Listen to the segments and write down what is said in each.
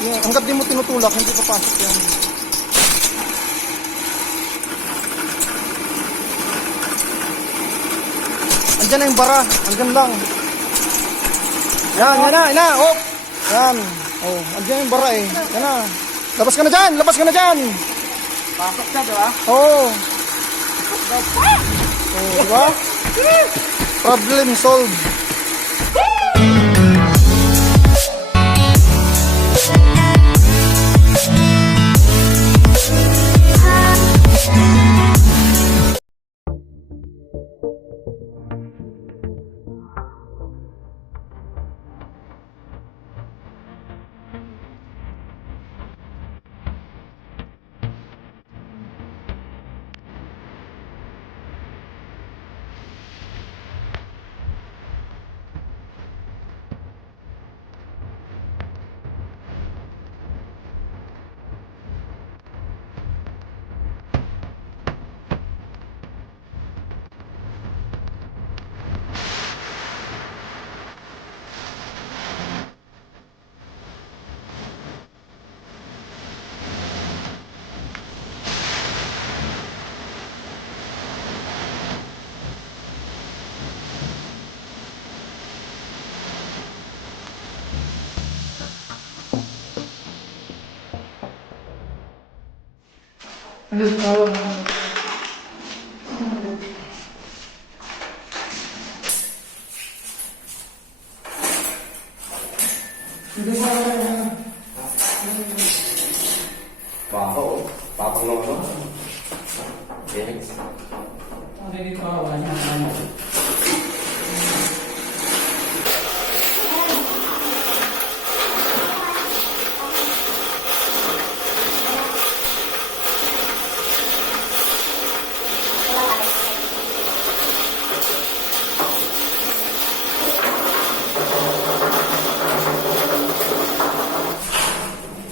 Yeah, hanggat di mo tinutulak, hindi papasok yan. Andyan na yung bara. Andyan lang. Yan, yan na, yan na. Oh. Yan. Oh, andyan yung bara eh. Yan na. Labas ka na dyan, labas ka na dyan. Pasok siya, di ba? Oo. Oh, diba? Problem solved. Baho, papang lolo. Yes. Ano dito ako, wala niya ano.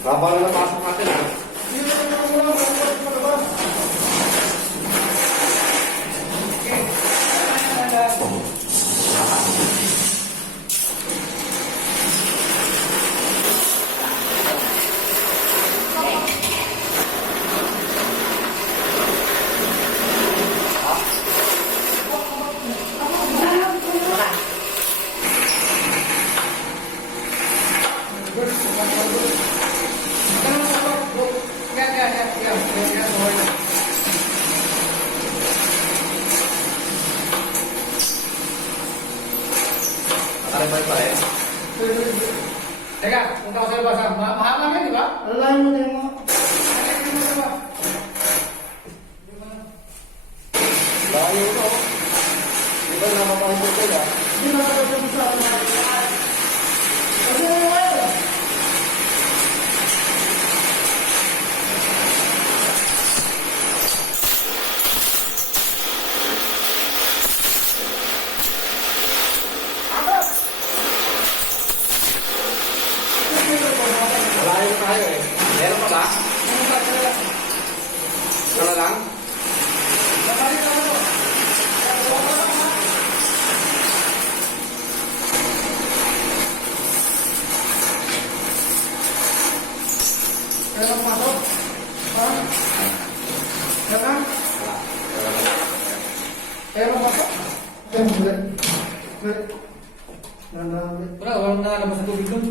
Kapal na napasok natin ah. Nakaribay pa rin. Teka, punta ko sa labas. Mahal namin, di ba? Alalahan mo na yung mga... Layo ito. Di ba napapahintay ko ba? Hindi na nakasama sa akin. Kasi na yung wala. Malayo tayo eh. Meron pa ba? Ano lang? Kaya lang pasok. Ha? Kaya lang? Kaya lang pasok. Kaya lang. Nanamit. Wala, walang nakalabas sa tubig doon.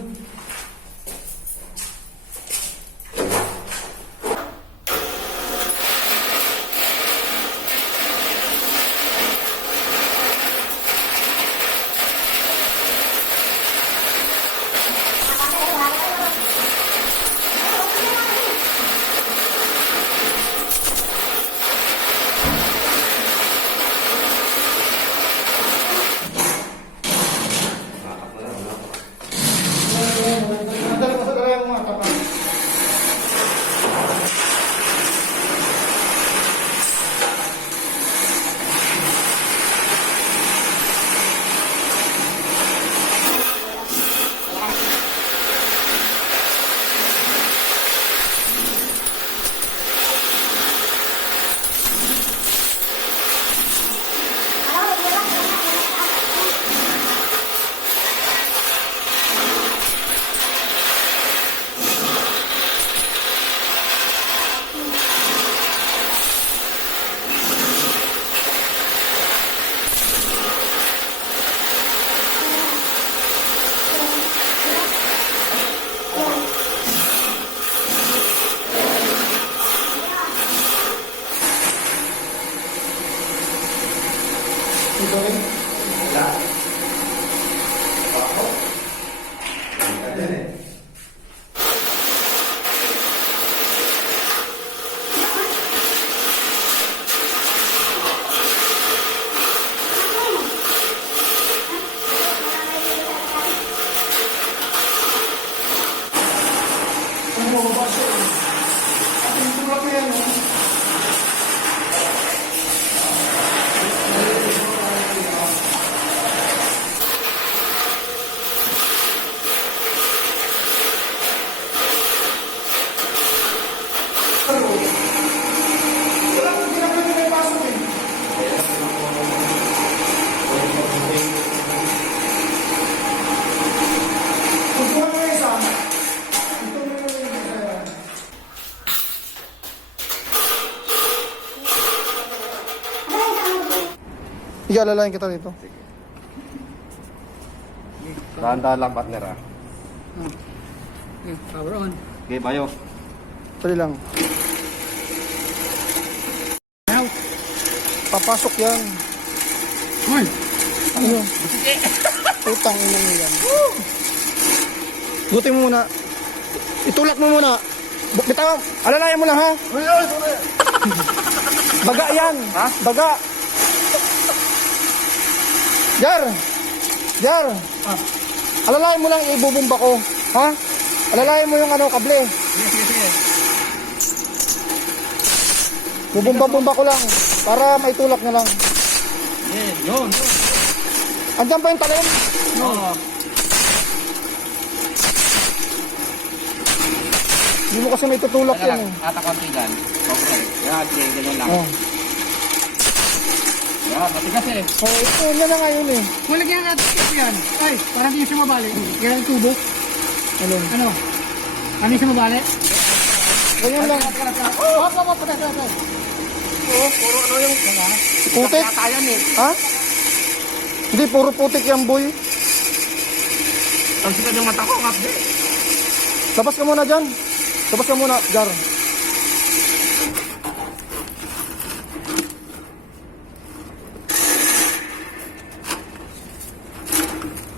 mo, mababa siya eh. At yung tulak na yan, oh. Wala kang ginagawa na may pasok eh. Pagkuha mo yung isa, ito mo yung isa. Iaalalayan kita dito. Dahan-dahan lang, partner, ah. Power on. Okay, bayo. Pwede lang. Now. Papasok yan. On. Ano? Utang ina mo yan. Buti mo muna. Itulak mo muna. Bitaw, alalayan mo lang ha. Baga yan. Ha? Baga. Jar. Jar. Alalayan mo lang ibubumba ko. Ha? Alalayan mo yung ano, kable. Sige. Bubumba-bumba ko lang. Para maitulak na lang. Yun. Andiyan pa yung talim. Oo. Hindi mo kasi may tutulak yan eh. Atakonti dyan. Okay. Yan, ganyan lang. Oh. Yan, matigas eh. Oh, ito yan na nga yun eh. Wala kaya nga tip yan. Ay, parang di siya mabali. Kaya yung tubo. Ano? Ano? Ano siya mabali? Ganyan lang. Patay. Oo, puro ano yung... Putik. Katayan eh. Ha? Hindi, puro putik yan, boy. Ang sikat yung mata ko, kapde. Labas ka muna dyan. Labas ka muna, Jar.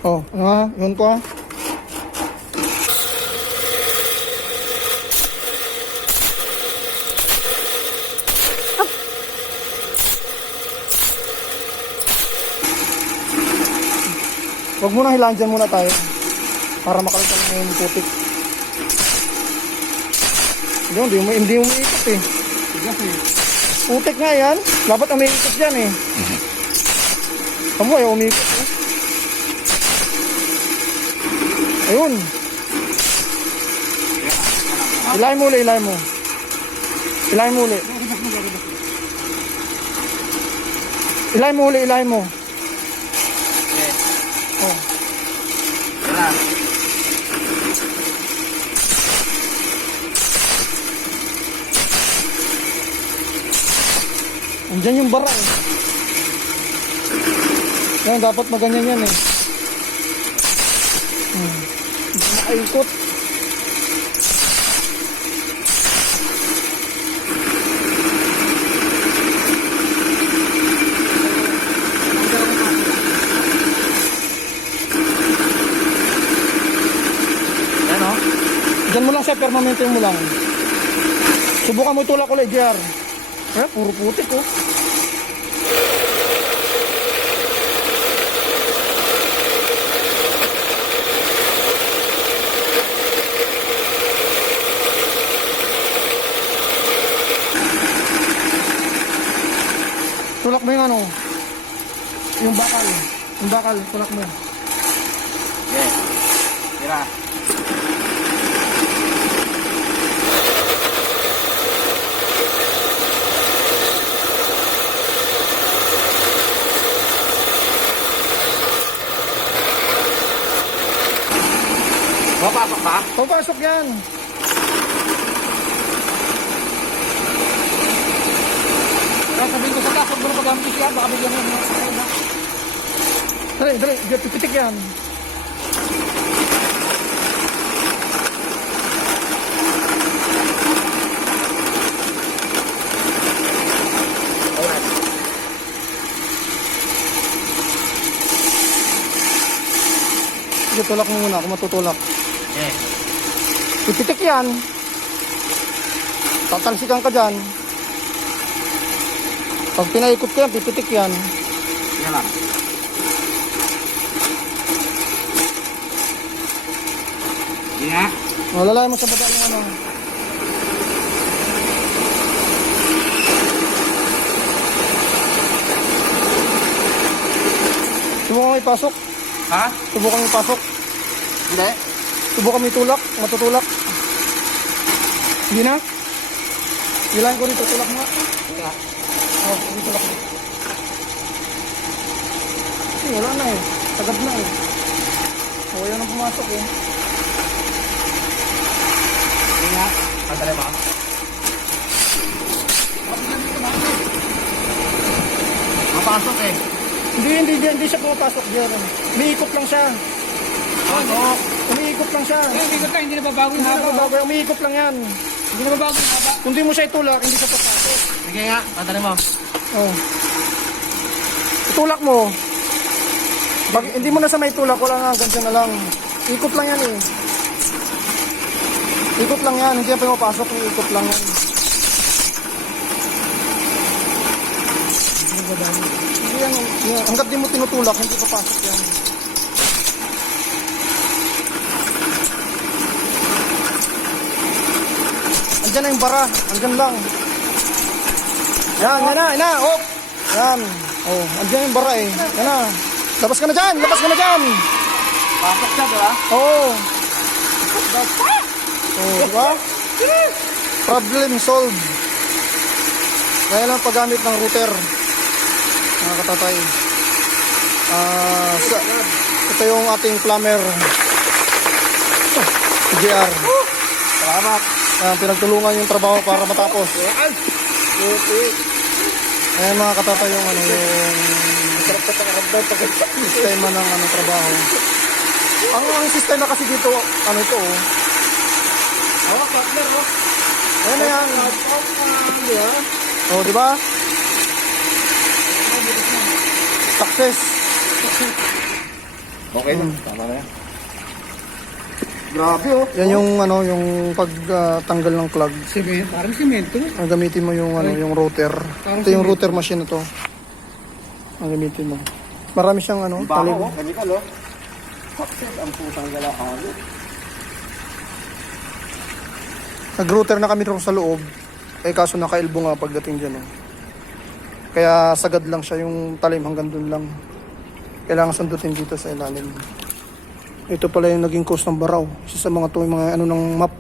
Oh, ano ha? Yun ko ha? Huwag muna hilaan dyan muna tayo. Para makalita na yung putik. Hindi mo umiikot eh. Tigas eh. Putik nga yan. Dapat umiikot dyan eh. Kamu ayaw umiikot eh. Ayun. Ilay mo ulit, ilay mo. Ilay mo ulit. Ilay mo ulit, ilay mo. Oh. Yan. Andyan yung bara eh. Yan, dapat maganyan yan eh. Hindi makaikot. Yan o. Diyan mo lang siya, permanente mo lang. Subukan mo itulak ulit, JR. Eh, puro putik oh. Tulak mo yung ano, yung bakal. Yung bakal, tulak mo. Yes. Tira. Mapasok ba? Papasok yan. Kaya sabihin ko sa taas, huwag mo na pag-ampis yan. Baka bigyan mo na. Dali, pipitik yan. Sige, tulak mo muna kung matutulak. Yes. Pipitik yan. Tatalsikan ka dyan. Pag pinaikot ko yan, pipitik yan. Yan lang. Yan. Malalay mo sa baba yung ano. Subukan mo ipasok. Ha? Subukan mo ipasok. Hindi. Subukan mo itulak. Matutulak. Hindi na? Ilan ko rito. Tulak mo nga. Teka. Oh, hindi tulak mo. Wala na eh. Sagad na eh. Oh, yan ang pumasok eh. Hindi nga. Sandali ba? Mapasok eh. Hindi siya pumapasok dyan. Umiikot lang siya. Pasok. Umiikot lang siya. Hindi ko tayo, hindi na babago yung Hindi haba. na babago. Umiikot lang yan. Hindi na babago yung haba. Kung di mo siya itulak, hindi siya papasok. Sige nga, sandali mo. Oh. Itulak mo. Pag hindi mo na sa may tulak, wala nga, ganyan na lang. Ikot lang yan eh. Ikot lang yan, hindi yan pumapasok, ikot lang yan. Hindi yan, yan. Hanggat di mo tinutulak, hindi papasok yan. Andyan na yung bara, andyan lang. Yan, yan na, oh. Yan. Oh, andyan yung bara eh. Yan na. Labas ka na dyan, labas ka na dyan. Pasok siya, diba? Oo. Oh, diba? Problem solved. Kaya lang paggamit ng router. Mga katatay. Ito yung ating plumber. JR. Salamat. Pinagtulungan yung trabaho para matapos. Ayan mga katatay yung ano yung sistema ng ano trabaho. Ang sistema kasi dito, ano ito oh. Oh, partner, oh. Ayan na yan. Oh, di ba? Success. Okay na, tama na yan. Grabe oh. Yan yung ano, yung pagtanggal ng plug. Parang simento. Ang gamitin mo yung ano, yung router. Ito yung router machine na to. Ang gamitin mo. Marami siyang ano, talim. Chemical, oh. Success ang putang galakalo. Nag-router na kami rin sa loob. Eh kaso nakailbo nga pagdating dyan. Oh. Kaya sagad lang siya yung talim hanggang dun lang. Kailangan sundutin dito sa ilalim. Ito pala yung naging cause ng baraw. Isa sa mga to yung mga ano ng map.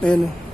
Ayan oh.